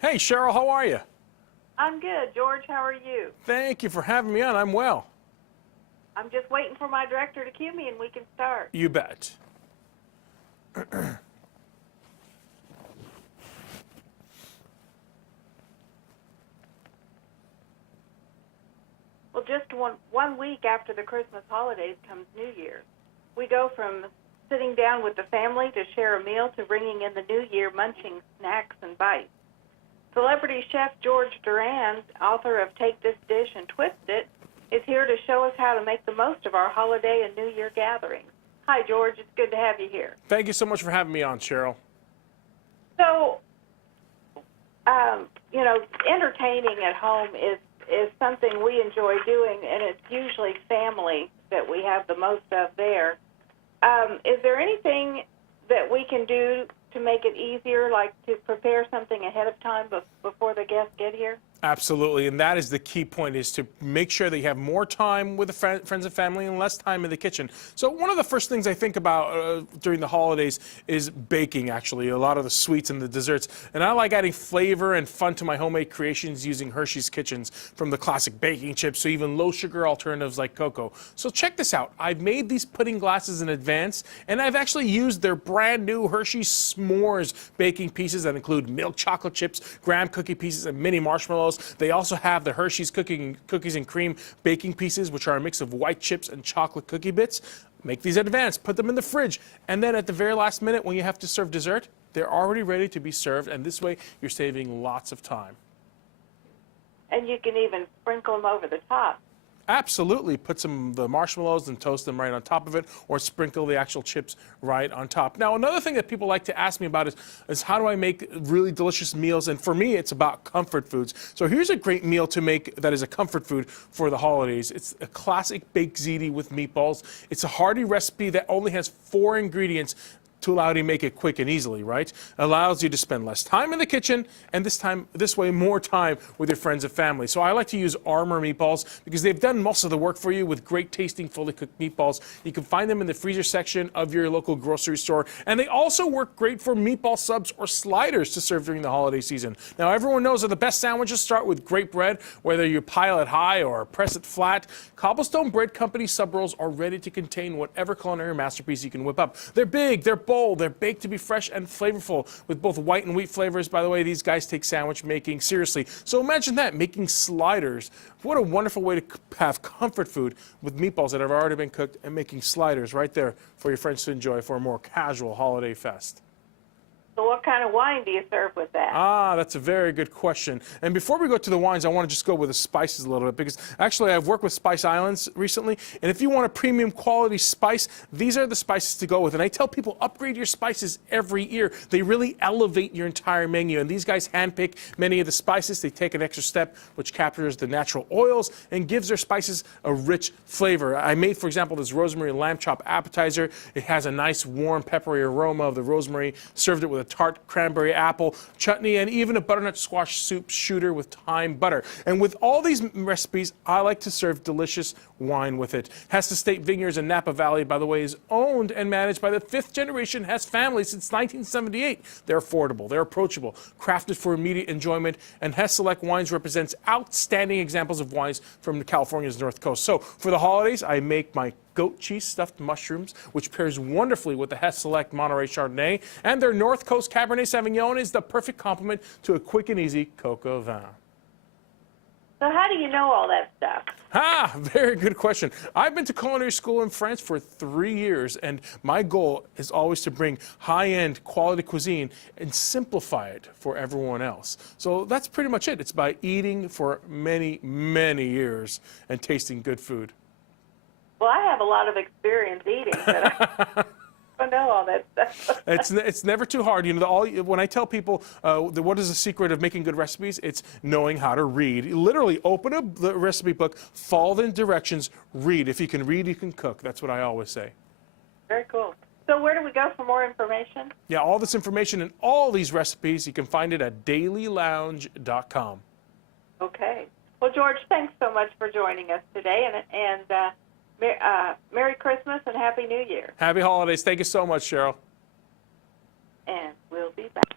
Hey, Cheryl, how are you? I'm good. George, how are you? Thank you for having me on. I'm well. I'm just waiting for my director to cue me and we can start. You bet. Well, just one week after the Christmas holidays comes New Year's. We go from sitting down with the family to share a meal to bringing in the new year munching snacks and bites. Celebrity chef George Duran, author of Take This Dish and Twist It, is here to show us how to make the most of our holiday and New Year gatherings. Hi, George. It's good to have you here. Thank you so much for having me on, Cheryl. So, entertaining at home is something we enjoy doing, and it's usually family that we have the most of there. Is there anything that we can do to make it easier, like to prepare something ahead of time before the guests get here? Absolutely, and that is the key point, is to make sure that you have more time with the friends and family and less time in the kitchen. So one of the first things I think about during the holidays is baking, actually, a lot of the sweets and the desserts. And I like adding flavor and fun to my homemade creations using Hershey's Kitchens, from the classic baking chips to even low-sugar alternatives like cocoa. So check this out. I've made these pudding glasses in advance, and I've actually used their brand new Hershey's S'mores baking pieces that include milk chocolate chips, graham cookie pieces, and mini marshmallows. They also have the Hershey's cookies and cream baking pieces, which are a mix of white chips and chocolate cookie bits. Make these in advance, put them in the fridge, and then at the very last minute when you have to serve dessert, they're already ready to be served, and this way you're saving lots of time. And you can even sprinkle them over the top. Absolutely. Put the marshmallows and toast them right on top of it, or sprinkle the actual chips right on top. Now, another thing that people like to ask me about is how do I make really delicious meals? And for me, it's about comfort foods. So here's a great meal to make that is a comfort food for the holidays. It's a classic baked ziti with meatballs. It's a hearty recipe that only has 4 ingredients to allow you to make it quick and easily, right? Allows you to spend less time in the kitchen, and this way more time with your friends and family. So I like to use Armour meatballs because they've done most of the work for you with great tasting, fully cooked meatballs. You can find them in the freezer section of your local grocery store, and they also work great for meatball subs or sliders to serve during the holiday season. Now, everyone knows that the best sandwiches start with great bread, whether you pile it high or press it flat. Cobblestone Bread Company sub rolls are ready to contain whatever culinary masterpiece you can whip up. They're big, they're bold, they're baked to be fresh and flavorful with both white and wheat flavors. By the way, these guys take sandwich making seriously. So imagine that, making sliders. What a wonderful way to have comfort food with meatballs that have already been cooked, and making sliders right there for your friends to enjoy for a more casual holiday fest. So what kind of wine do you serve with that? Ah, that's a very good question. And before we go to the wines, I want to just go with the spices a little bit, because actually I've worked with Spice Islands recently, and if you want a premium quality spice, these are the spices to go with. And I tell people, upgrade your spices every year. They really elevate your entire menu, and these guys handpick many of the spices. They take an extra step, which captures the natural oils and gives their spices a rich flavor. I made, for example, this rosemary lamb chop appetizer. It has a nice warm peppery aroma of the rosemary. Served it with a tart cranberry apple chutney, and even a butternut squash soup shooter with thyme butter. And with all these recipes, I like to serve delicious wine with it. Hess Estate Vineyards in Napa Valley, by the way, is owned and managed by the 5th generation Hess family since 1978. They're affordable, they're approachable, crafted for immediate enjoyment, and Hess Select Wines represents outstanding examples of wines from California's North Coast. So for the holidays, I make my goat cheese stuffed mushrooms, which pairs wonderfully with the Hess Select Monterey Chardonnay, and their North Coast Cabernet Sauvignon is the perfect complement to a quick and easy coq au vin. So how do you know all that stuff? Ah, very good question. I've been to culinary school in France for 3 years, and my goal is always to bring high-end quality cuisine and simplify it for everyone else. So that's pretty much it. It's by eating for many, many years and tasting good food. Well, I have a lot of experience eating, but I don't know all that stuff. It's never too hard. You know, when I tell people what is the secret of making good recipes, it's knowing how to read. You literally open up the recipe book, follow the directions, read. If you can read, you can cook. That's what I always say. Very cool. So where do we go for more information? Yeah, all this information and all these recipes, you can find it at dailylounge.com. Okay. Well, George, thanks so much for joining us today, and Merry Christmas and Happy New Year. Happy holidays. Thank you so much, Cheryl. And we'll be back.